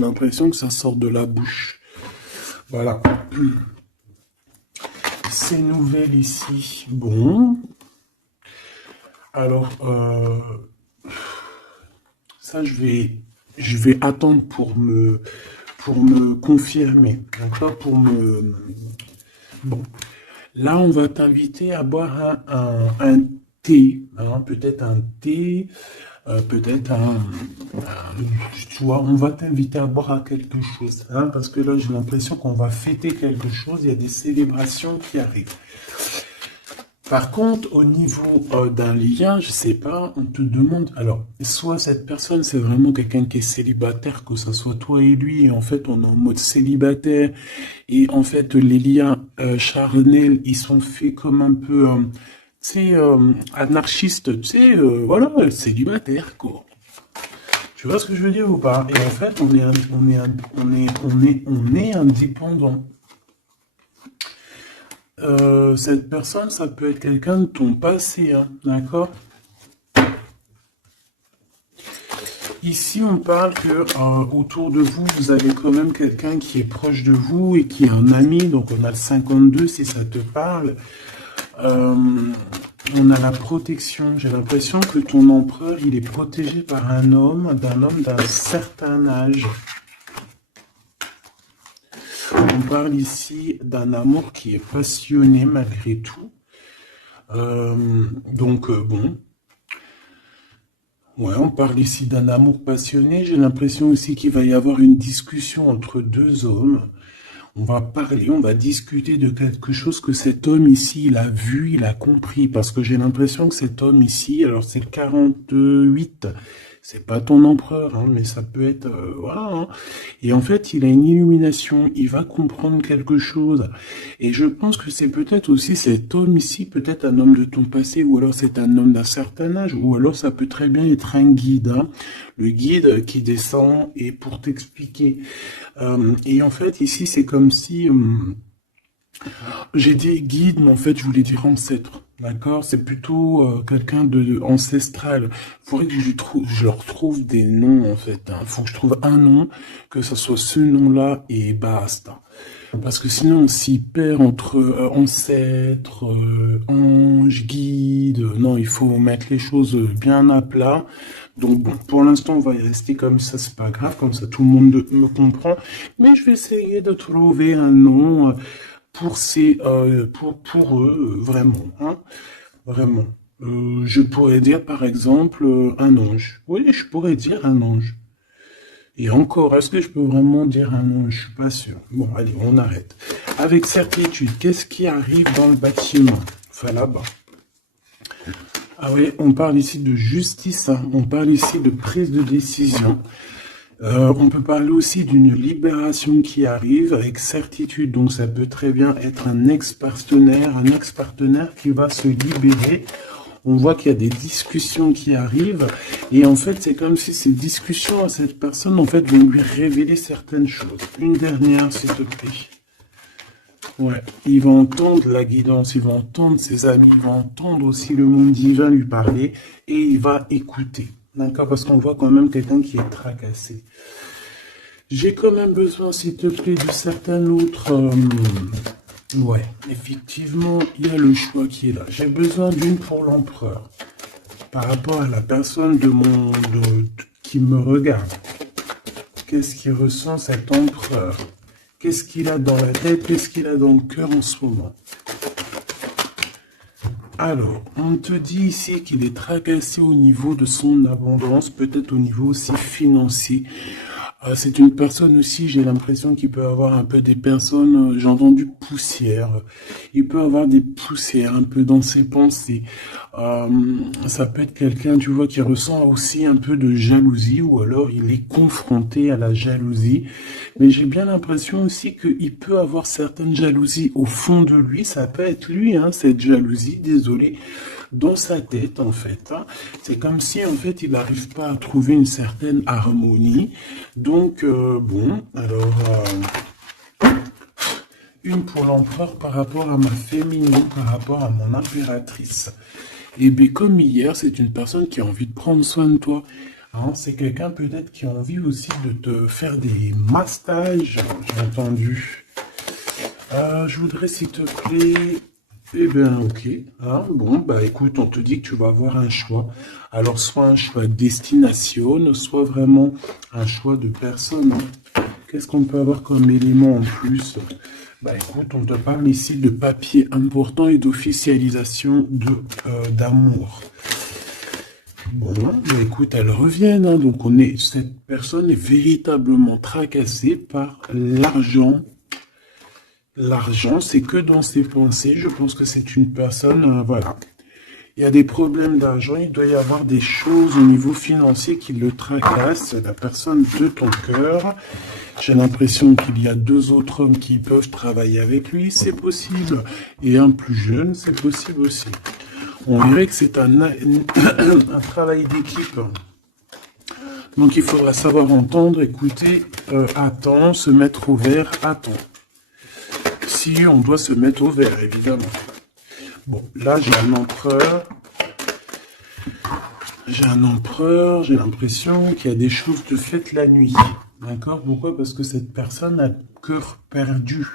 J'ai l'impression que ça sort de la bouche. Voilà. C'est nouvelle ici. Bon. Alors, ça, je vais attendre pour me confirmer. D'accord? Bon. Là, on va t'inviter à boire un thé, hein, peut-être un thé, peut-être tu vois, on va t'inviter à boire à quelque chose, hein, parce que là, j'ai l'impression qu'on va fêter quelque chose, il y a des célébrations qui arrivent. Par contre, au niveau d'un lien, je sais pas, on te demande, alors, soit cette personne, c'est vraiment quelqu'un qui est célibataire, que ce soit toi et lui, et en fait, on est en mode célibataire, et en fait, les liens charnels, ils sont faits comme un peu, tu sais, anarchistes, tu sais, voilà, célibataire, quoi. Tu vois ce que je veux dire ou pas? Et en fait, on est indépendant. Cette personne, ça peut être quelqu'un de ton passé, hein, d'accord? Ici, on parle que autour de vous, vous avez quand même quelqu'un qui est proche de vous et qui est un ami. Donc, on a le 52 si ça te parle. On a la protection. J'ai l'impression que ton empereur, il est protégé par un homme d'un certain âge. On parle ici d'un amour qui est passionné malgré tout. Bon. Ouais, on parle ici d'un amour passionné. J'ai l'impression aussi qu'il va y avoir une discussion entre deux hommes. On va parler, on va discuter de quelque chose que cet homme ici, il a vu, il a compris. Parce que j'ai l'impression que cet homme ici, alors c'est le 48, c'est pas ton empereur, hein, mais ça peut être, voilà. Hein. Et en fait, il a une illumination, il va comprendre quelque chose. Et je pense que c'est peut-être aussi cet homme ici, peut-être un homme de ton passé, ou alors c'est un homme d'un certain âge, ou alors ça peut très bien être un guide, hein. Le guide qui descend et pour t'expliquer. Et en fait, ici, c'est comme si j'ai dit guide, mais en fait, je voulais dire ancêtre. D'accord? C'est plutôt quelqu'un de ancestral. Il faudrait que je leur trouve des noms, en fait. Il faut que je trouve un nom, que ce soit ce nom-là et basta. Parce que sinon, on s'y perd entre ancêtre, ange, guide. Non, il faut mettre les choses bien à plat. Donc bon, pour l'instant, on va y rester comme ça, c'est pas grave, comme ça tout le monde me comprend. Mais je vais essayer de trouver un nom pour pour eux, vraiment, hein, vraiment. Je pourrais dire par exemple un ange. Oui, je pourrais dire un ange. Et encore, est-ce que je peux vraiment dire un ange? Je suis pas sûr. Bon, allez, on arrête. Avec certitude, qu'est-ce qui arrive dans le bâtiment? Enfin, là-bas. Ah oui, on parle ici de justice, hein. On parle ici de prise de décision. On peut parler aussi d'une libération qui arrive avec certitude. Donc ça peut très bien être un ex-partenaire qui va se libérer. On voit qu'il y a des discussions qui arrivent. Et en fait, c'est comme si ces discussions à cette personne, en fait, vont lui révéler certaines choses. Une dernière, s'il te plaît. Ouais, il va entendre la guidance, il va entendre ses amis, il va entendre aussi le monde divin lui parler et il va écouter. D'accord? Parce qu'on voit quand même quelqu'un qui est tracassé. J'ai quand même besoin, s'il te plaît, de certains autres... Ouais, effectivement, il y a le choix qui est là. J'ai besoin d'une pour l'empereur. Par rapport à la personne qui me regarde. Qu'est-ce qu'il ressent cet empereur? Qu'est-ce qu'il a dans la tête? Qu'est-ce qu'il a dans le cœur en ce moment? Alors, on te dit ici qu'il est tracassé au niveau de son abondance, peut-être au niveau aussi financier. C'est une personne aussi, j'ai l'impression qu'il peut avoir un peu des personnes, j'ai entendu poussière. Il peut avoir des poussières un peu dans ses pensées. Ça peut être quelqu'un, tu vois, qui ressent aussi un peu de jalousie ou alors il est confronté à la jalousie. Mais j'ai bien l'impression aussi qu'il peut avoir certaines jalousies au fond de lui. Ça peut être lui, hein, cette jalousie, désolé. Dans sa tête, en fait. Hein. C'est comme si, en fait, il n'arrive pas à trouver une certaine harmonie. Donc, bon, alors, une pour l'empereur par rapport à ma féminine, par rapport à mon impératrice. Et bien, comme hier, c'est une personne qui a envie de prendre soin de toi. Hein, c'est quelqu'un peut-être qui a envie aussi de te faire des massages, j'ai entendu. Je voudrais, s'il te plaît... Eh bien, ok. Hein, bon, bah écoute, on te dit que tu vas avoir un choix. Alors, soit un choix de destination, soit vraiment un choix de personne. Hein. Qu'est-ce qu'on peut avoir comme élément en plus? Bah écoute, on te parle ici de papier important et d'officialisation d'amour. Bon, bah écoute, elles reviennent, hein, donc cette personne est véritablement tracassée par l'argent. L'argent, c'est que dans ses pensées. Je pense que c'est une personne, voilà. Il y a des problèmes d'argent, il doit y avoir des choses au niveau financier qui le tracassent. La personne de ton cœur. J'ai l'impression qu'il y a 2 autres hommes qui peuvent travailler avec lui, c'est possible. Et un plus jeune, c'est possible aussi. On dirait que c'est un travail d'équipe. Donc il faudra savoir entendre, écouter, attends, se mettre au vert, attends. Si on doit se mettre au vert, évidemment. Bon, là j'ai un empereur. J'ai l'impression qu'il y a des choses de faites la nuit. D'accord? Pourquoi? Parce que cette personne a le cœur perdu.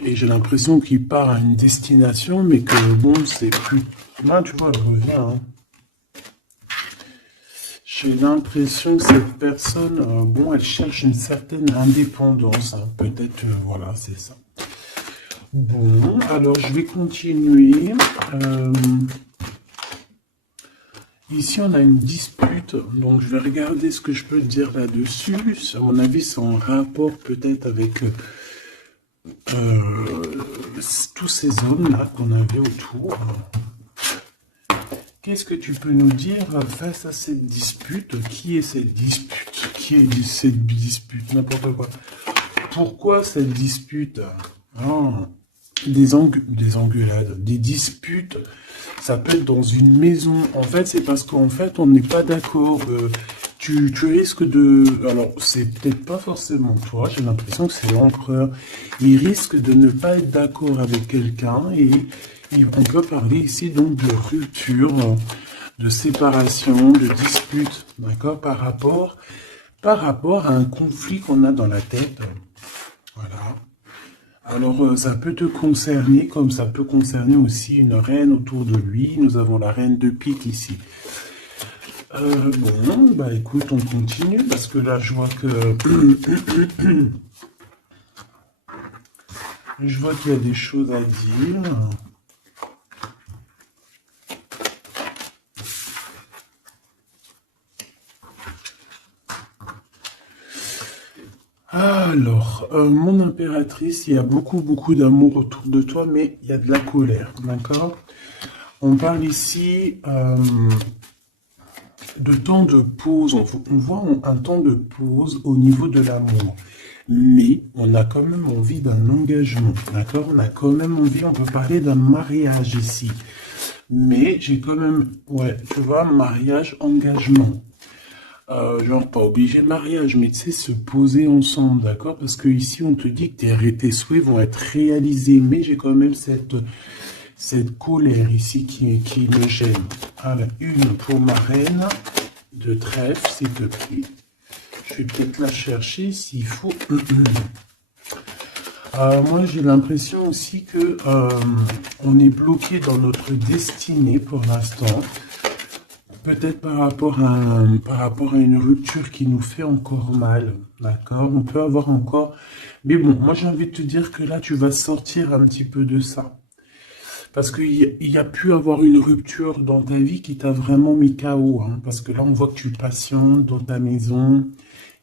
Et j'ai l'impression qu'il part à une destination, mais que bon, c'est plus... Là, tu vois, elle revient. Hein. J'ai l'impression que cette personne, bon, elle cherche une certaine indépendance. Hein. Peut-être, voilà, c'est ça. Bon, alors je vais continuer. Ici, on a une dispute, donc je vais regarder ce que je peux dire là-dessus. À mon avis, c'est en rapport peut-être avec tous ces hommes-là qu'on avait autour. Qu'est-ce que tu peux nous dire face à cette dispute? Qui est cette dispute? Qui est cette dispute? N'importe quoi. Pourquoi cette dispute? Des engueulades, des disputes, ça peut être dans une maison. En fait, c'est parce qu'en fait, on n'est pas d'accord. Tu risques de... Alors, c'est peut-être pas forcément toi, j'ai l'impression que c'est l'empereur. Il risque de ne pas être d'accord avec quelqu'un et on peut parler ici donc de rupture, de séparation, de dispute, d'accord, par rapport à un conflit qu'on a dans la tête. Voilà. Alors, ça peut te concerner, comme ça peut concerner aussi une reine autour de lui. Nous avons la reine de pique ici. Bon, bah écoute, on continue, parce que là, je vois que... je vois qu'il y a des choses à dire. Alors, mon impératrice, il y a beaucoup d'amour autour de toi, mais il y a de la colère, d'accord? On parle ici de temps de pause, on voit un temps de pause au niveau de l'amour. Mais on a quand même envie d'un engagement, d'accord? On a quand même envie, on peut parler d'un mariage ici. Mais j'ai quand même, ouais, tu vois, mariage, engagement. Genre pas obligé de mariage, mais tu sais, se poser ensemble, d'accord? Parce que ici, on te dit que tes souhaits vont être réalisés, mais j'ai quand même cette colère ici qui me gêne. Alors, une pour ma reine de trèfle, s'il te plaît. Je vais peut-être la chercher s'il faut. Moi, j'ai l'impression aussi que on est bloqué dans notre destinée pour l'instant. Peut-être par rapport à une rupture qui nous fait encore mal, d'accord? On peut avoir encore... Mais bon, moi j'ai envie de te dire que là, tu vas sortir un petit peu de ça. Parce qu'il y a pu avoir une rupture dans ta vie qui t'a vraiment mis KO. Hein, parce que là, on voit que tu patientes dans ta maison.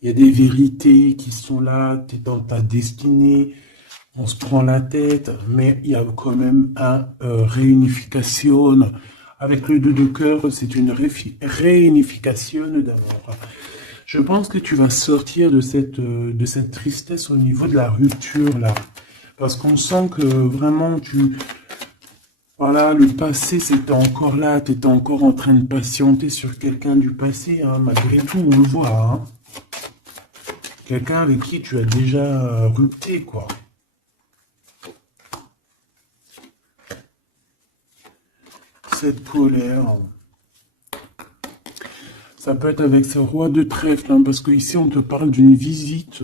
Il y a des vérités qui sont là. Tu es dans ta destinée. On se prend la tête. Mais il y a quand même un réunification. Avec le 2 de cœur, c'est une réunification d'amour. Je pense que tu vas sortir de cette tristesse au niveau de la rupture, là. Parce qu'on sent que vraiment, voilà, le passé, c'était encore là. Tu étais encore en train de patienter sur quelqu'un du passé, hein, malgré tout, on le voit. Hein. Quelqu'un avec qui tu as déjà rupté, quoi. Cette colère... Ça peut être avec ce roi de trèfle, hein, parce que ici on te parle d'une visite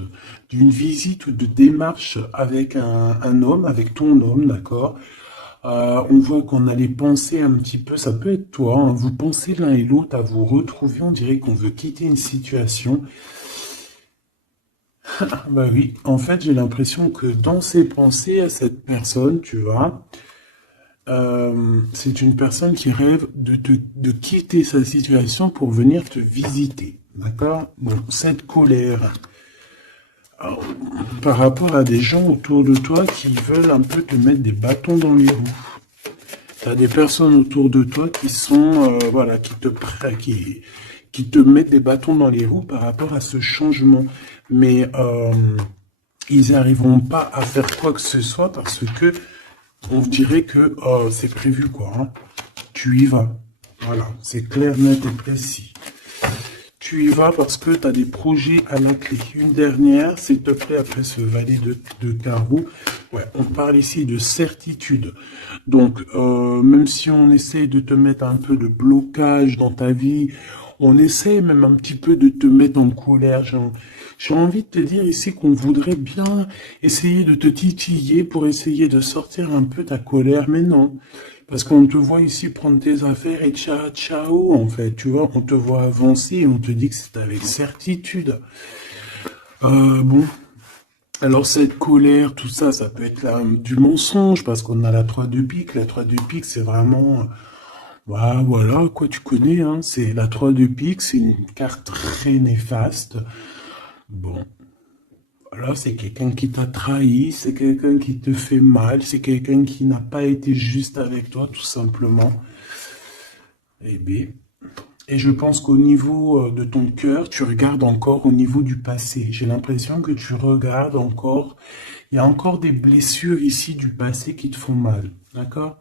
ou de démarche avec un homme, avec ton homme, d'accord? On voit qu'on allait penser un petit peu, ça peut être toi, hein, vous pensez l'un et l'autre à vous retrouver, on dirait qu'on veut quitter une situation. Bah oui, en fait j'ai l'impression que dans ses pensées à cette personne, tu vois, c'est une personne qui rêve de quitter sa situation pour venir te visiter. D'accord? Bon, cette colère, alors, par rapport à des gens autour de toi qui veulent un peu te mettre des bâtons dans les roues. Tu as des personnes autour de toi qui sont, voilà, qui te mettent des bâtons dans les roues par rapport à ce changement. Mais ils n'arriveront pas à faire quoi que ce soit parce que on dirait que c'est prévu, quoi. Hein. Tu y vas. Voilà, c'est clair, net et précis. Tu y vas parce que tu as des projets à la clé. Une dernière, s'il te plaît, après ce valet de carreau. Ouais, on parle ici de certitude. Donc, même si on essaie de te mettre un peu de blocage dans ta vie, on essaie même un petit peu de te mettre en colère. J'ai envie de te dire ici qu'on voudrait bien essayer de te titiller pour essayer de sortir un peu ta colère, mais non. Parce qu'on te voit ici prendre tes affaires et ciao, ciao, en fait, tu vois, on te voit avancer et on te dit que c'est avec certitude. Bon, alors cette colère, tout ça, ça peut être du mensonge, parce qu'on a la 3 de pique. La 3 de pique, c'est vraiment... Bah, voilà, quoi, tu connais, hein, c'est la 3 de pique, c'est une carte très néfaste. Bon, voilà, c'est quelqu'un qui t'a trahi, c'est quelqu'un qui te fait mal, c'est quelqu'un qui n'a pas été juste avec toi, tout simplement. Eh bien, et je pense qu'au niveau de ton cœur, tu regardes encore au niveau du passé. J'ai l'impression que tu regardes encore, il y a encore des blessures ici du passé qui te font mal, d'accord?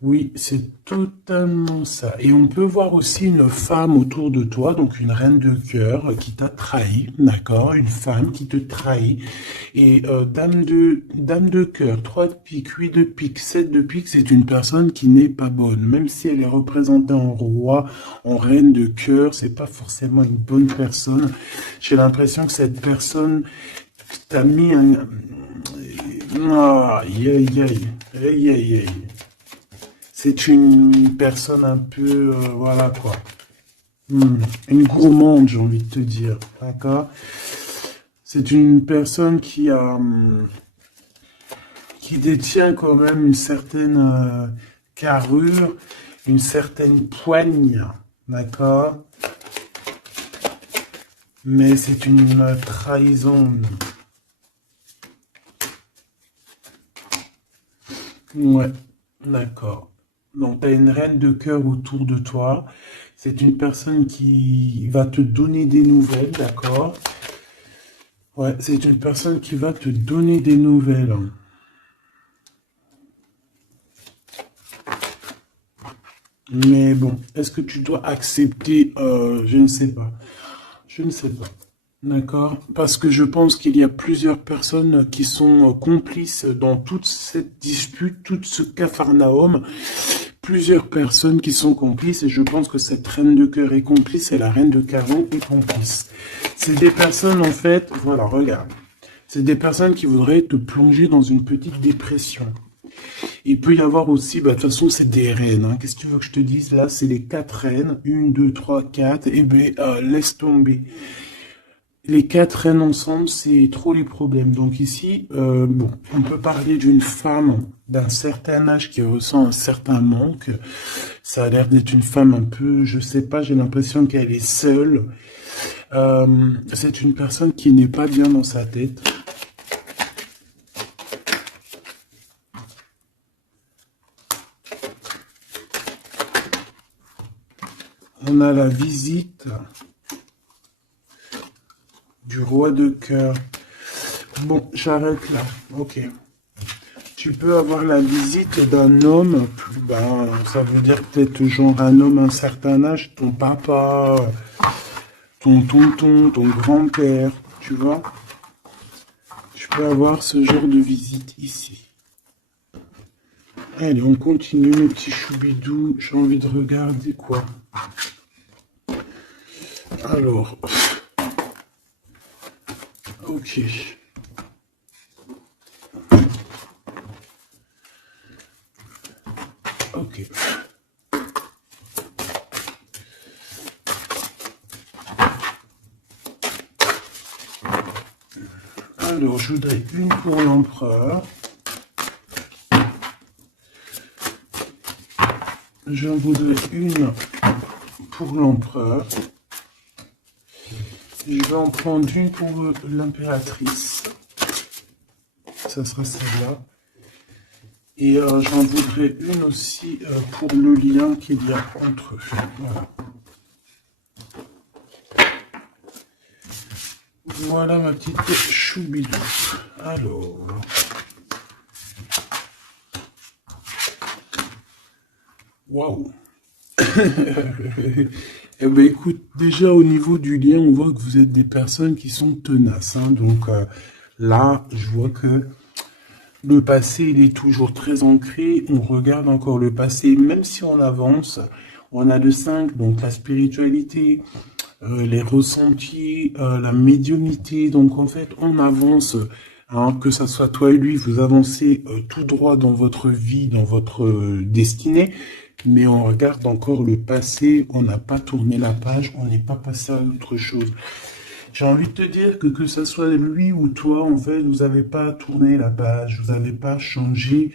Oui, c'est totalement ça. Et on peut voir aussi une femme autour de toi, donc une reine de cœur qui t'a trahi, d'accord? Une femme qui te trahit. Et dame de cœur, 3 de pique, 8 de pique, 7 de pique, c'est une personne qui n'est pas bonne. Même si elle est représentée en roi, en reine de cœur, c'est pas forcément une bonne personne. J'ai l'impression que cette personne t'a mis un... Aïe, aïe, aïe, aïe, aïe, aïe. C'est une personne un peu, voilà quoi, une gourmande, j'ai envie de te dire, d'accord? C'est une personne qui détient quand même une certaine carrure, une certaine poigne, d'accord? Mais c'est une trahison. Ouais, d'accord. Donc, tu as une reine de cœur autour de toi. C'est une personne qui va te donner des nouvelles, d'accord? Ouais, c'est une personne qui va te donner des nouvelles. Mais bon, est-ce que tu dois accepter? Je ne sais pas. Je ne sais pas. D'accord? Parce que je pense qu'il y a plusieurs personnes qui sont complices dans toute cette dispute, tout ce capharnaüm. Plusieurs personnes qui sont complices et je pense que cette reine de cœur est complice et la reine de carreau est complice. C'est des personnes en fait, voilà, regarde. C'est des personnes qui voudraient te plonger dans une petite dépression. Il peut y avoir aussi, bah, de toute façon, c'est des reines. Hein. Qu'est-ce que tu veux que je te dise? Là, c'est les 4 reines. 1, 2, 3, 4. Et bien, laisse tomber. Les 4 reines ensemble, c'est trop les problèmes. Donc ici, bon, on peut parler d'une femme d'un certain âge qui ressent un certain manque. Ça a l'air d'être une femme un peu, je sais pas, j'ai l'impression qu'elle est seule. C'est une personne qui n'est pas bien dans sa tête. On a la visite du roi de cœur. Bon, j'arrête là. Ok. Tu peux avoir la visite d'un homme, ben, ça veut dire peut-être genre un homme à un certain âge, ton papa, ton tonton, ton grand-père, tu vois. Tu peux avoir ce genre de visite ici. Allez, on continue, mes petits choubidous. J'ai envie de regarder quoi. Alors, ok. Ok. Alors, je voudrais une pour l'empereur. Je voudrais une pour l'empereur. Je vais en prendre une pour l'impératrice. Ça sera celle-là. Et j'en voudrais une aussi pour le lien qu'il y a entre eux. Voilà. Voilà ma petite choubidou. Alors. Waouh. Eh ben écoute, déjà au niveau du lien, on voit que vous êtes des personnes qui sont tenaces. Hein. Donc là, je vois que le passé, il est toujours très ancré. On regarde encore le passé, même si on avance. On a le 5, donc la spiritualité, les ressentis, la médiumnité. Donc en fait, on avance, hein, que ça soit toi et lui, vous avancez tout droit dans votre vie, dans votre destinée. Mais on regarde encore le passé, on n'a pas tourné la page, on n'est pas passé à autre chose. J'ai envie de te dire que ça soit lui ou toi, en fait, vous n'avez pas tourné la page, vous n'avez pas changé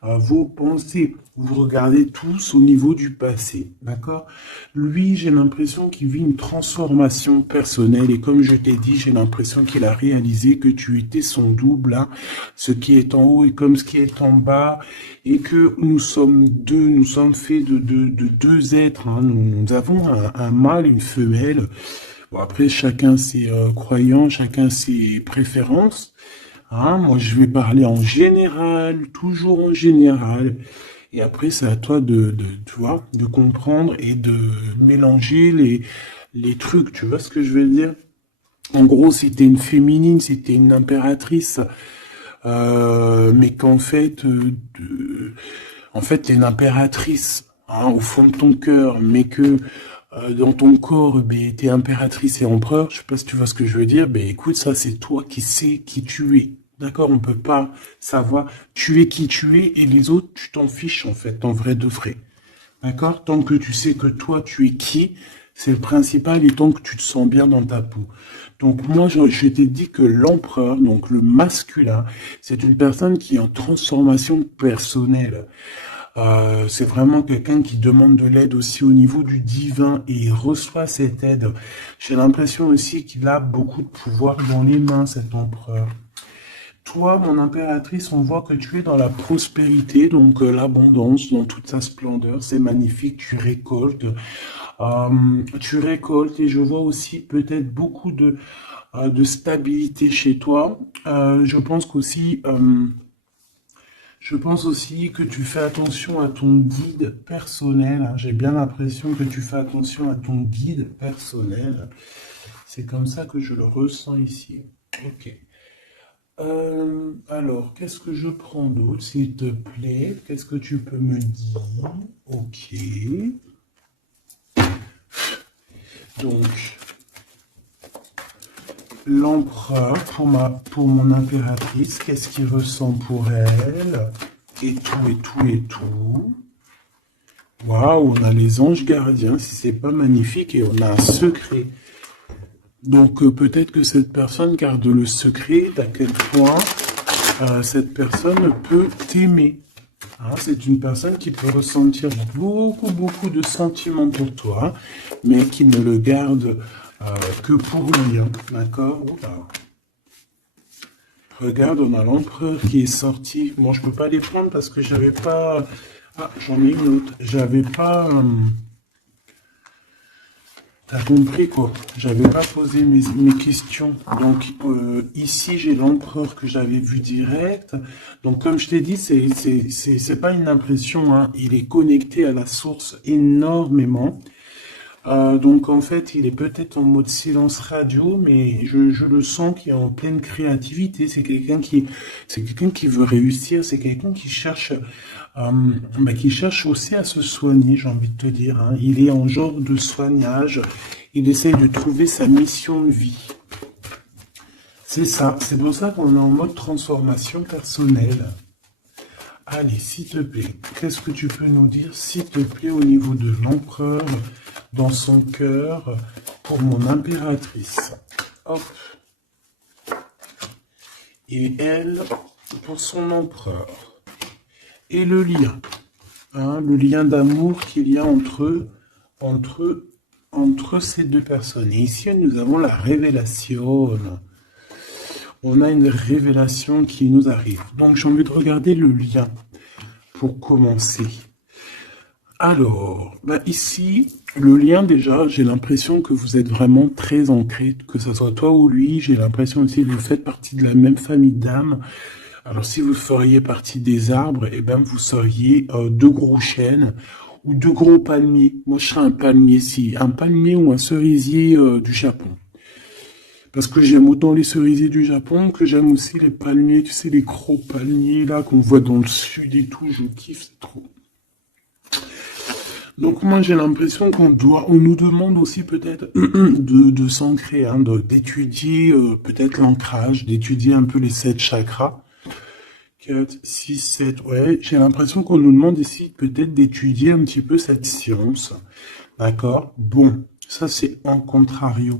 vos pensées. Vous regardez tous au niveau du passé, d'accord? Lui, j'ai l'impression qu'il vit une transformation personnelle et comme je t'ai dit, j'ai l'impression qu'il a réalisé que tu étais son double, hein, ce qui est en haut est comme ce qui est en bas et que nous sommes deux, nous sommes faits de deux êtres, hein. Nous avons un mâle et une femelle. Bon, après, chacun ses croyances, chacun ses préférences. Hein, moi, je vais parler en général, toujours en général. Et après, c'est à toi tu vois, de comprendre et de mélanger les trucs. Tu vois ce que je veux dire? En gros, si t'es une féminine, si t'es une impératrice, mais qu'en fait, t'es une impératrice, hein, au fond de ton cœur, mais que dans ton corps, ben, t'es impératrice et empereur. Je sais pas si tu vois ce que je veux dire. Ben, écoute, ça, c'est toi qui sais qui tu es. D'accord, on peut pas savoir. Tu es qui tu es et les autres, tu t'en fiches en fait, en vrai de vrai. D'accord? Tant que tu sais que toi, tu es qui, c'est le principal et tant que tu te sens bien dans ta peau. Donc moi, je t'ai dit que l'empereur, donc le masculin, c'est une personne qui est en transformation personnelle. C'est vraiment quelqu'un qui demande de l'aide aussi au niveau du divin et il reçoit cette aide. J'ai l'impression aussi qu'il a beaucoup de pouvoir dans les mains, cet empereur. Toi, mon impératrice, on voit que tu es dans la prospérité, donc l'abondance dans toute sa splendeur. C'est magnifique, tu récoltes et je vois aussi peut-être beaucoup de stabilité chez toi. Je pense aussi que tu fais attention à ton guide personnel. Hein. J'ai bien l'impression que tu fais attention à ton guide personnel. C'est comme ça que je le ressens ici. Ok. Alors, qu'est-ce que je prends d'autre, s'il te plaît? Qu'est-ce que tu peux me dire? Ok. Donc, l'empereur pour mon impératrice, qu'est-ce qu'il ressent pour elle? Et tout, et tout, et tout. Waouh, on a les anges gardiens, si c'est pas magnifique, et on a un secret. Donc peut-être que cette personne garde le secret d'à quel point cette personne peut t'aimer. Hein, c'est une personne qui peut ressentir beaucoup, beaucoup de sentiments pour toi, mais qui ne le garde que pour lui. Hein, d'accord? Regarde, on a l'empereur qui est sorti. Bon, je peux pas les prendre parce que j'avais pas... Ah, j'en ai une autre. J'avais pas... T'as compris quoi? J'avais pas posé mes questions. Donc ici j'ai l'empereur que j'avais vu direct. Donc comme je t'ai dit, c'est pas une impression. Hein. Il est connecté à la source énormément. Donc en fait, il est peut-être en mode silence radio, mais je le sens qu'il est en pleine créativité. C'est quelqu'un qui veut réussir. C'est quelqu'un euh, qui cherche aussi à se soigner. J'ai envie de te dire, hein. Il est en genre de soignage. Il essaye de trouver sa mission de vie. C'est ça. C'est pour ça qu'on est en mode transformation personnelle. Allez, s'il te plaît, qu'est-ce que tu peux nous dire, s'il te plaît, au niveau de l'empereur, dans son cœur, pour mon impératrice. Hop. Et elle, pour son empereur. Et le lien. Hein, le lien d'amour qu'il y a entre ces deux personnes. Et ici, nous avons la révélation. On a une révélation qui nous arrive. Donc, j'ai envie de regarder le lien pour commencer. Alors, ici, le lien déjà, j'ai l'impression que vous êtes vraiment très ancrés, que ce soit toi ou lui. J'ai l'impression aussi que vous faites partie de la même famille d'âmes. Alors, si vous feriez partie des arbres, eh ben, vous seriez deux gros chênes ou deux gros palmiers. Moi, je serais un palmier ici, un palmier ou un cerisier du Japon. Parce que j'aime autant les cerisiers du Japon que j'aime aussi les palmiers, tu sais, les gros palmiers là qu'on voit dans le sud et tout, je kiffe, c'est trop. Donc moi j'ai l'impression on nous demande aussi peut-être de s'ancrer, hein, d'étudier peut-être l'ancrage, d'étudier un peu les 7 chakras. 4, 6, 7, ouais, j'ai l'impression qu'on nous demande ici peut-être d'étudier un petit peu cette science. D'accord? Bon, ça c'est en contrario.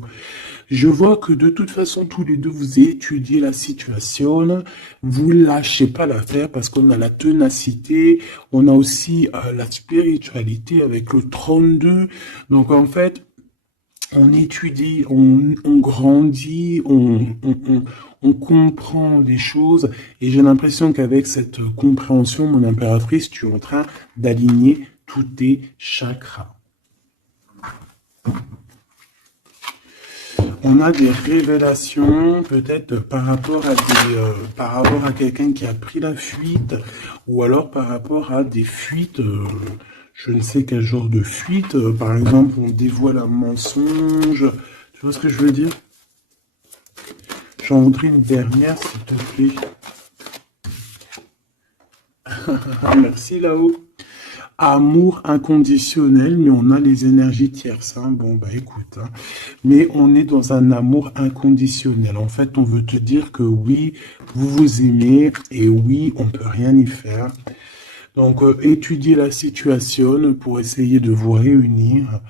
Je vois que de toute façon, tous les deux, vous étudiez la situation, vous lâchez pas l'affaire parce qu'on a la ténacité, on a aussi la spiritualité avec le 32. Donc en fait, on étudie, on grandit, on comprend les choses. Et j'ai l'impression qu'avec cette compréhension, mon impératrice, tu es en train d'aligner tous tes chakras. On a des révélations, peut-être par rapport à quelqu'un qui a pris la fuite, ou alors par rapport à des fuites, je ne sais quel genre de fuite. Par exemple, on dévoile un mensonge. Tu vois ce que je veux dire? J'en voudrais une dernière, s'il te plaît. Merci là-haut. Amour inconditionnel, mais on a les énergies tierces. Hein. Bon, écoute. Hein. Mais on est dans un amour inconditionnel. En fait, on veut te dire que oui, vous vous aimez et oui, on peut rien y faire. Donc, étudiez la situation pour essayer de vous réunir.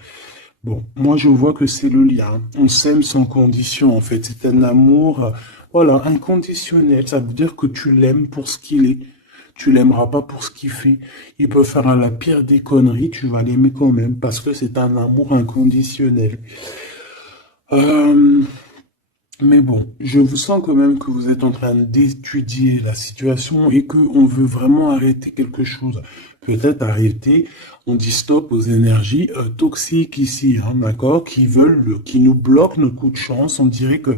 Bon, moi, je vois que c'est le lien. On s'aime sans condition, en fait. C'est un amour, voilà, inconditionnel. Ça veut dire que tu l'aimes pour ce qu'il est. Tu l'aimeras pas pour ce qu'il fait. Il peut faire la pire des conneries, tu vas l'aimer quand même, parce que c'est un amour inconditionnel. Mais bon, je vous sens quand même que vous êtes en train d'étudier la situation et qu'on veut vraiment arrêter quelque chose. Peut-être arrêter, on dit stop aux énergies toxiques ici, hein, d'accord, qui nous bloquent nos coups de chance. On dirait que,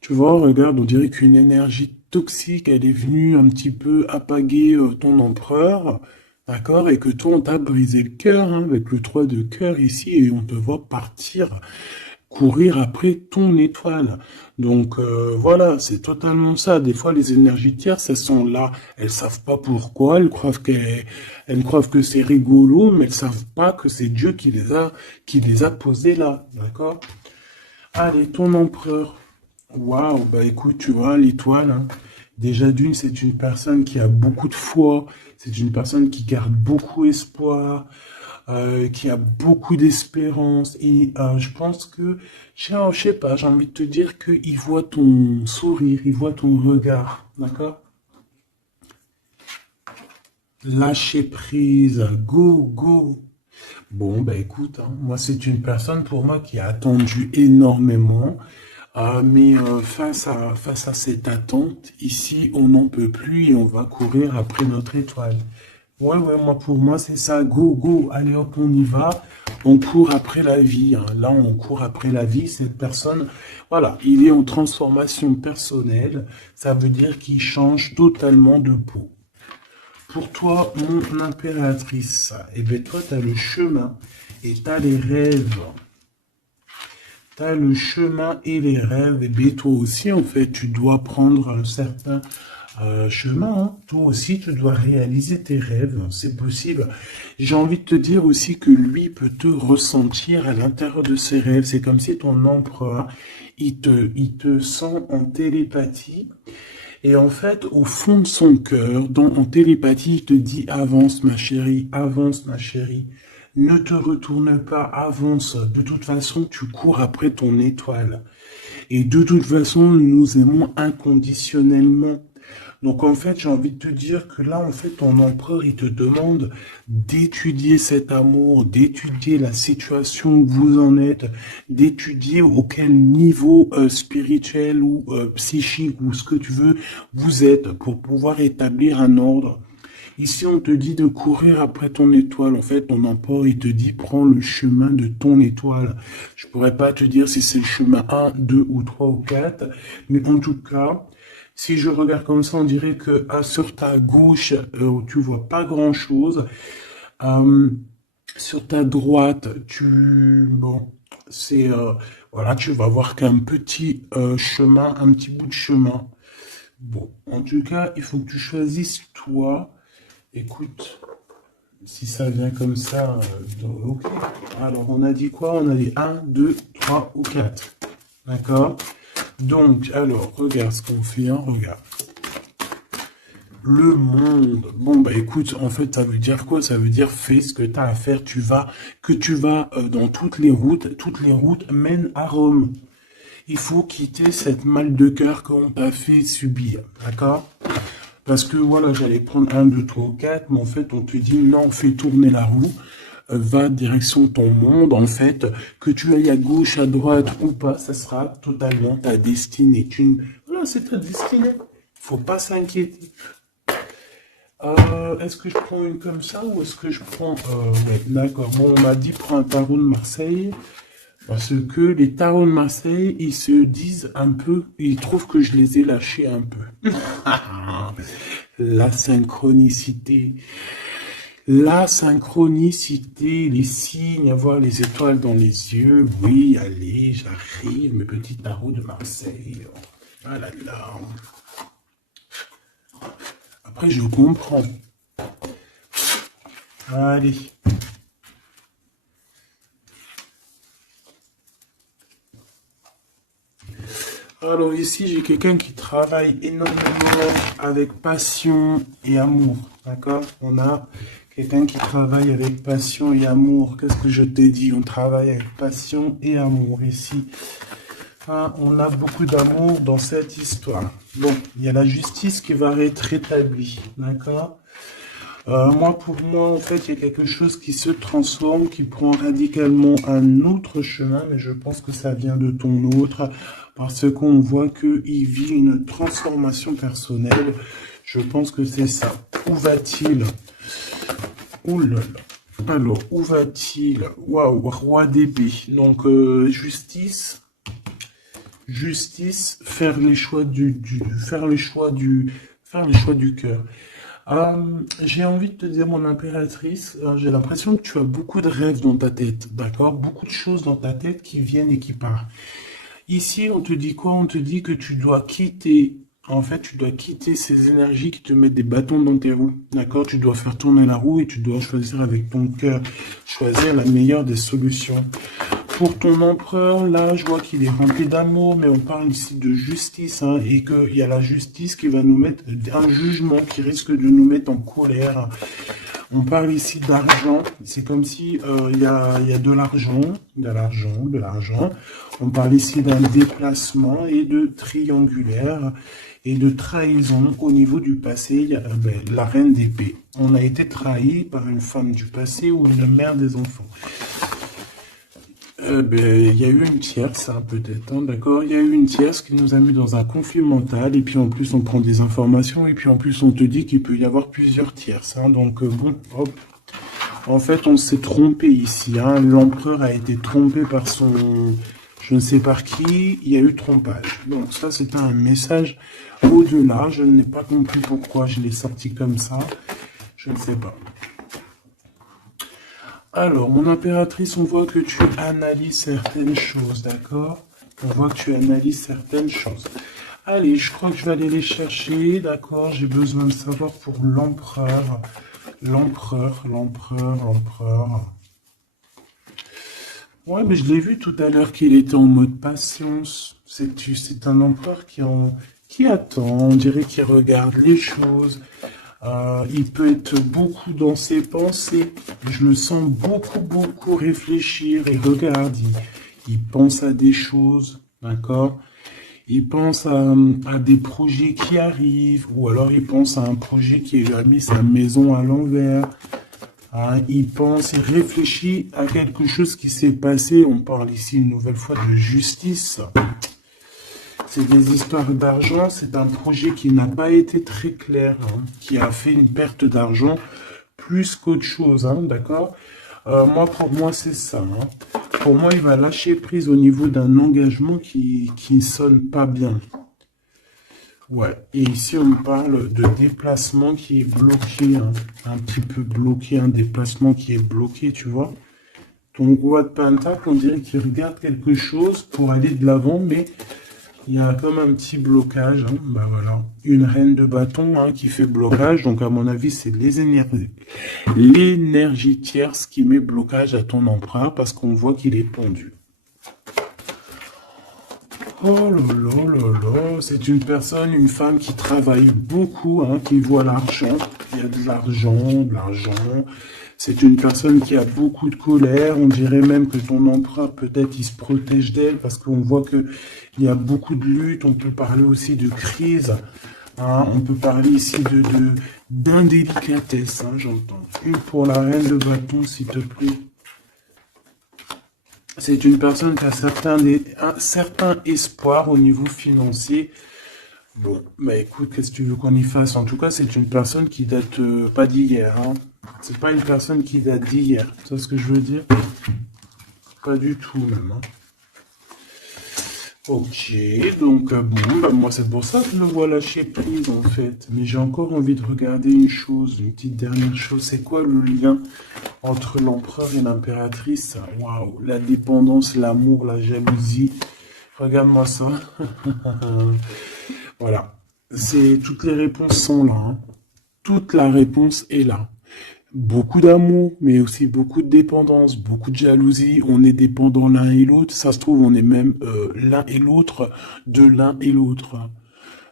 tu vois, regarde, on dirait qu'une énergie toxique, elle est venue un petit peu apaguer ton empereur, d'accord, et que toi, on t'a brisé le cœur, hein, avec le 3 de cœur ici, et on te voit partir, courir après ton étoile. Donc voilà, c'est totalement ça. Des fois, les énergies tierces, elles sont là, elles savent pas pourquoi, elles croient que c'est rigolo, mais elles savent pas que c'est Dieu qui les a posées là, d'accord? Allez, ton empereur. Waouh, écoute, tu vois, l'étoile, hein, déjà d'une, c'est une personne qui a beaucoup de foi, c'est une personne qui garde beaucoup espoir, qui a beaucoup d'espérance, et je pense que, je sais pas, j'ai envie de te dire qu'il voit ton sourire, il voit ton regard, d'accord? Lâcher prise, go, go. Bon, écoute, hein, moi, c'est une personne pour moi qui a attendu énormément. Mais face à cette attente, ici, on n'en peut plus et on va courir après notre étoile. Ouais, pour moi, c'est ça. Go, go, allez hop, on y va. On court après la vie. Hein. Là, on court après la vie. Cette personne, voilà, il est en transformation personnelle. Ça veut dire qu'il change totalement de peau. Pour toi, mon impératrice, eh bien, toi, tu as le chemin. Et tu as les rêves. Tu as le chemin et les rêves. Et bien, toi aussi, en fait, tu dois prendre un certain chemin. Hein. Toi aussi, tu dois réaliser tes rêves. C'est possible. J'ai envie de te dire aussi que lui peut te ressentir à l'intérieur de ses rêves. C'est comme si ton empereur, il te sent en télépathie. Et en fait, au fond de son cœur, en télépathie, il te dit avance ma chérie, ne te retourne pas, avance. De toute façon, tu cours après ton étoile. Et de toute façon, nous nous aimons inconditionnellement. Donc en fait, j'ai envie de te dire que là, en fait, ton empereur, il te demande d'étudier cet amour, d'étudier la situation où vous en êtes, d'étudier auquel niveau spirituel ou psychique ou ce que tu veux vous êtes pour pouvoir établir un ordre. Ici, on te dit de courir après ton étoile. En fait, ton empereur, il te dit, prends le chemin de ton étoile. Je pourrais pas te dire si c'est le chemin 1, 2 ou 3 ou 4, mais en tout cas, si je regarde comme ça, on dirait que sur ta gauche, tu vois pas grand-chose. Euh, sur ta droite, bon, voilà, tu vas voir qu'un petit chemin, un petit bout de chemin. Bon, en tout cas, il faut que tu choisisses toi. Écoute, si ça vient comme ça, ok. Alors, on a dit quoi? On a dit 1, 2, 3 ou 4. D'accord? Donc, alors, regarde ce qu'on fait, hein, regarde. Le monde. Bon, bah écoute, en fait, ça veut dire quoi? Ça veut dire fais ce que tu as à faire. Tu vas dans toutes les routes mènent à Rome. Il faut quitter cette mal de cœur qu'on t'a fait subir, d'accord? Parce que voilà, j'allais prendre 1, 2, 3, 4, mais en fait, on te dit non, fais tourner la roue, va direction ton monde, en fait, que tu ailles à gauche, à droite ou pas, ça sera totalement ta destinée. Voilà, c'est ta destinée. Faut pas s'inquiéter. Est-ce que je prends une comme ça ou est-ce que je prends... ouais, d'accord. Bon, on m'a dit prends un tarot de Marseille. Parce que les tarots de Marseille, ils se disent un peu, ils trouvent que je les ai lâchés un peu. La synchronicité. La synchronicité, les signes, avoir les étoiles dans les yeux. Oui, allez, j'arrive, mes petits tarots de Marseille. Ah là là. Après, je comprends. Allez. Alors ici, j'ai quelqu'un qui travaille énormément avec passion et amour, d'accord? On a quelqu'un qui travaille avec passion et amour. Qu'est-ce que je t'ai dit? On travaille avec passion et amour ici. Enfin, on a beaucoup d'amour dans cette histoire. Bon, il y a la justice qui va être rétablie, d'accord? Pour moi, en fait, il y a quelque chose qui se transforme, qui prend radicalement un autre chemin, mais je pense que ça vient de ton autre, parce qu'on voit qu'il vit une transformation personnelle. Je pense que c'est ça. Où va-t-il? Ouh là là. Alors, où va-t-il? Waouh, roi d'épée. Donc, justice, faire les choix faire les choix du cœur. J'ai envie de te dire, mon impératrice, j'ai l'impression que tu as beaucoup de rêves dans ta tête, d'accord? Beaucoup de choses dans ta tête qui viennent et qui partent. Ici, on te dit quoi? On te dit que tu dois quitter, en fait, tu dois quitter ces énergies qui te mettent des bâtons dans tes roues, d'accord? Tu dois faire tourner la roue et tu dois choisir avec ton cœur, choisir la meilleure des solutions. Pour ton empereur, là, je vois qu'il est rempli d'amour, mais on parle ici de justice, hein, et qu'il y a la justice qui va nous mettre, un jugement qui risque de nous mettre en colère. On parle ici d'argent, c'est comme si il y a de l'argent, de l'argent. On parle ici d'un déplacement et de triangulaire et de trahison au niveau du passé. Il y a la reine d'épée. On a été trahi par une femme du passé ou une mère des enfants. Il y a eu une tierce, hein, peut-être, hein, d'accord? Il y a eu une tierce qui nous a mis dans un conflit mental, et puis en plus on prend des informations, et puis en plus on te dit qu'il peut y avoir plusieurs tierces, hein, donc bon, hop. En fait, on s'est trompé ici, hein, l'empereur a été trompé par son, je ne sais par qui, il y a eu trompage. Donc ça, c'était un message au-delà, je n'ai pas compris pourquoi je l'ai sorti comme ça, je ne sais pas. Alors, mon impératrice, on voit que tu analyses certaines choses, d'accord? On voit que tu analyses certaines choses. Allez, je crois que je vais aller les chercher, d'accord? J'ai besoin de savoir pour l'empereur. L'empereur. Ouais, mais je l'ai vu tout à l'heure qu'il était en mode patience. C'est un empereur qui attend, on dirait qu'il regarde les choses. Il peut être beaucoup dans ses pensées. Je le sens beaucoup réfléchir et regarde. Il pense à des choses, d'accord? Il pense à des projets qui arrivent, ou alors il pense à un projet qui lui a mis sa maison à l'envers. Hein, il pense, il réfléchit à quelque chose qui s'est passé. On parle ici une nouvelle fois de justice. C'est des histoires d'argent. C'est un projet qui n'a pas été très clair, hein, qui a fait une perte d'argent plus qu'autre chose, hein, d'accord? Pour moi, c'est ça. Hein. Pour moi, il va lâcher prise au niveau d'un engagement qui ne sonne pas bien. Ouais, et ici on parle de déplacement qui est bloqué, hein, un petit peu bloqué, un déplacement qui est bloqué, tu vois. Ton roi de pentacle, on dirait qu'il regarde quelque chose pour aller de l'avant, mais il y a comme un petit blocage, hein. Bah voilà, une reine de bâton, hein, qui fait blocage, donc à mon avis c'est l'énergie tierce qui met blocage à ton empereur parce qu'on voit qu'il est pendu. Oh là, c'est une personne, une femme qui travaille beaucoup, hein, qui voit l'argent. Il y a de l'argent. C'est une personne qui a beaucoup de colère. On dirait même que ton empereur, peut-être, il se protège d'elle parce qu'on voit que il y a beaucoup de luttes. On peut parler aussi de crise. Hein, on peut parler ici d'indélicatesse, hein, j'entends. Une pour la reine de bâton, s'il te plaît. C'est une personne qui a un certain espoir au niveau financier. Bon, bah écoute, qu'est-ce que tu veux qu'on y fasse? En tout cas, c'est une personne qui date pas d'hier. Hein. C'est pas une personne qui date d'hier. C'est ce que je veux dire? Pas du tout même. Hein. Ok, donc bon, bah moi c'est pour ça que je le vois lâcher prise en fait. Mais j'ai encore envie de regarder une chose, une petite dernière chose. C'est quoi le lien entre l'empereur et l'impératrice? Waouh, la dépendance, l'amour, la jalousie. Regarde-moi ça. Voilà. Toutes les réponses sont là. Hein. Toute la réponse est là. Beaucoup d'amour, mais aussi beaucoup de dépendance, beaucoup de jalousie. On est dépendants l'un et l'autre. Ça se trouve, on est même l'un et l'autre de l'un et l'autre.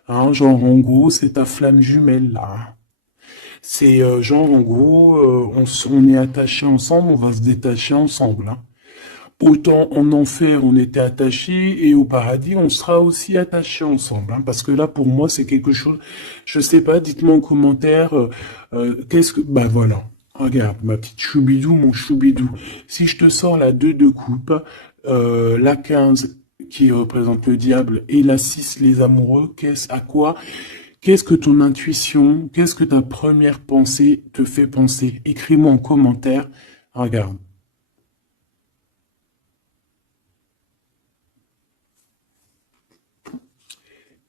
Hein, genre, en gros, c'est ta flamme jumelle, là. C'est genre, en gros, on est attachés ensemble, on va se détacher ensemble. Hein. Autant en enfer, on était attachés, et au paradis, on sera aussi attachés ensemble. Hein, parce que là, pour moi, c'est quelque chose... Je sais pas, dites-moi en commentaire, qu'est-ce que... Bah voilà, regarde, ma petite choubidou, mon choubidou. Si je te sors la 2 de coupe, la 15 qui représente le diable, et la 6, les amoureux, qu'est-ce que ton intuition, qu'est-ce que ta première pensée te fait penser? Écris-moi en commentaire. Regarde.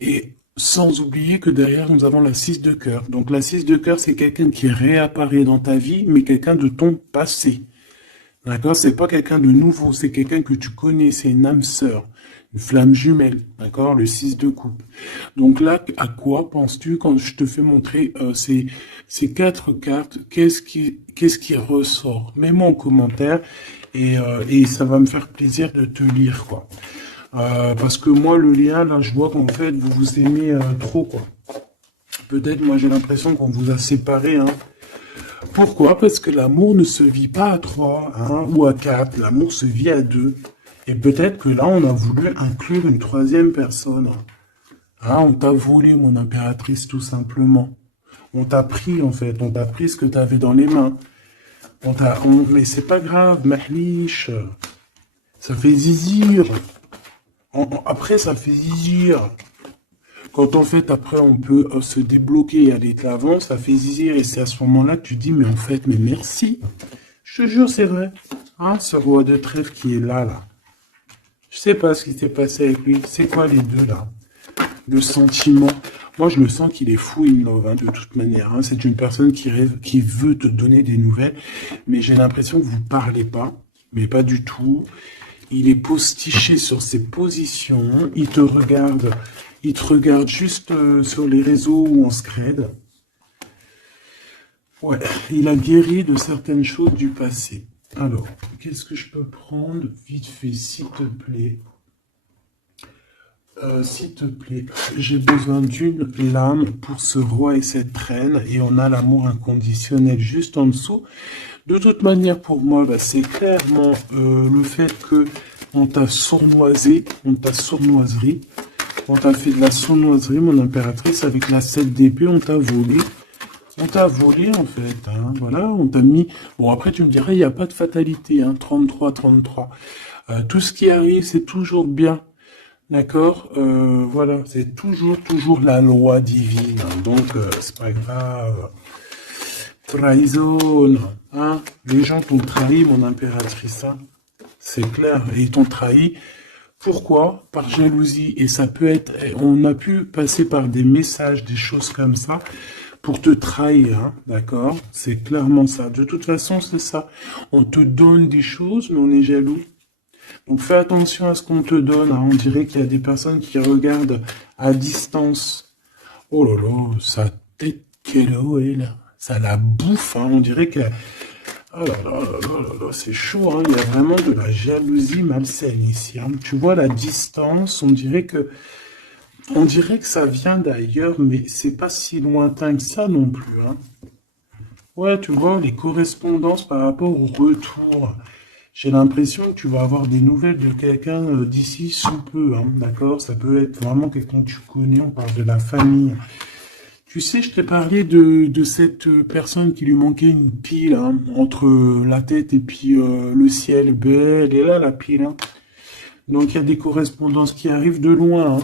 Et sans oublier que derrière, nous avons la 6 de cœur. Donc la 6 de cœur, c'est quelqu'un qui réapparaît dans ta vie, mais quelqu'un de ton passé. D'accord? C'est pas quelqu'un de nouveau, c'est quelqu'un que tu connais, c'est une âme sœur, une flamme jumelle. D'accord? Le 6 de coupe. Donc là, à quoi penses-tu quand je te fais montrer ces 4 cartes? Qu'est-ce qui ressort? Mets-moi en commentaire et ça va me faire plaisir de te lire, quoi. Parce que moi, le lien, là, je vois qu'en fait, vous vous aimez trop, quoi. Peut-être, moi, j'ai l'impression qu'on vous a séparés, hein. Pourquoi? Parce que l'amour ne se vit pas à 3, hein, ou à 4. L'amour se vit à 2. Et peut-être que là, on a voulu inclure une troisième personne. Hein, on t'a volé, mon impératrice, tout simplement. On t'a pris, en fait. On t'a pris ce que tu avais dans les mains. Mais c'est pas grave, mahliche. Ça fait zizir. Après, ça fait zizir. Quand en fait, après, on peut se débloquer et aller de l'avant, ça fait zizir. Et c'est à ce moment-là que tu dis, mais en fait, mais merci. Je te jure, c'est vrai. Hein, ce roi de trèfle qui est là, là. Je sais pas ce qui s'est passé avec lui. C'est quoi les deux, là? le sentiment. Moi, je le sens qu'il est fou in love, hein, de toute manière. Hein. C'est une personne qui rêve, qui veut te donner des nouvelles, mais j'ai l'impression que vous parlez pas, mais pas du tout. Il est postiché sur ses positions, il te regarde juste sur les réseaux ou en scred. Ouais, il a guéri de certaines choses du passé. Alors, qu'est-ce que je peux prendre vite fait, s'il te plaît? S'il te plaît, j'ai besoin d'une lame pour ce roi et cette reine, et on a l'amour inconditionnel juste en dessous. De toute manière, pour moi, bah, c'est clairement le fait que on t'a sournoisé, on t'a sournoiserie, on t'a fait de la sournoiserie, mon impératrice, avec la 7 d'épée, on t'a volé. On t'a volé, en fait, hein, voilà, on t'a mis... Bon, après, tu me dirais, il n'y a pas de fatalité, hein, 33. Tout ce qui arrive, c'est toujours bien. D'accord, voilà, c'est toujours la loi divine, hein, donc c'est pas grave. Trahison, hein, les gens t'ont trahi, mon impératrice, hein, c'est clair, et ils t'ont trahi. Pourquoi? Par jalousie, et ça peut être, on a pu passer par des messages, des choses comme ça, pour te trahir, hein, d'accord? C'est clairement ça. De toute façon, c'est ça. On te donne des choses, mais on est jaloux. Donc fais attention à ce qu'on te donne, hein. On dirait qu'il y a des personnes qui regardent à distance. Oh là là, sa tête qu'elle est là. Ça la bouffe, hein. On dirait que... Oh là là là là là là, c'est chaud, hein. Il y a vraiment de la jalousie malsaine ici, hein. Tu vois la distance, on dirait que ça vient d'ailleurs, mais c'est pas si lointain que ça non plus, hein. Ouais, tu vois, les correspondances par rapport au retour. J'ai l'impression que tu vas avoir des nouvelles de quelqu'un d'ici sous peu, hein, d'accord? Ça peut être vraiment quelqu'un que tu connais, on parle de la famille. Tu sais, je t'ai parlé de cette personne qui lui manquait une pile, hein, entre la tête et puis le ciel. Ben, elle est là, la pile, hein. Donc, il y a des correspondances qui arrivent de loin, hein.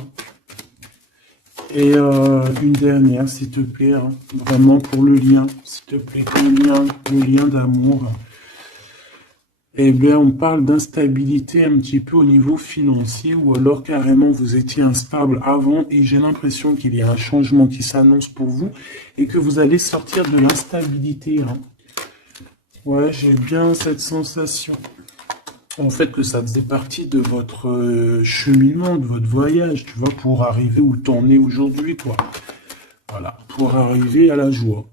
Et une dernière, s'il te plaît, hein, vraiment pour le lien, s'il te plaît, le lien d'amour. Eh bien, on parle d'instabilité un petit peu au niveau financier, ou alors carrément vous étiez instable avant, et j'ai l'impression qu'il y a un changement qui s'annonce pour vous, et que vous allez sortir de l'instabilité, hein. Ouais, j'ai bien cette sensation. En fait, que ça faisait partie de votre cheminement, de votre voyage, tu vois, pour arriver où t'en es aujourd'hui, quoi. Voilà, pour arriver à la joie.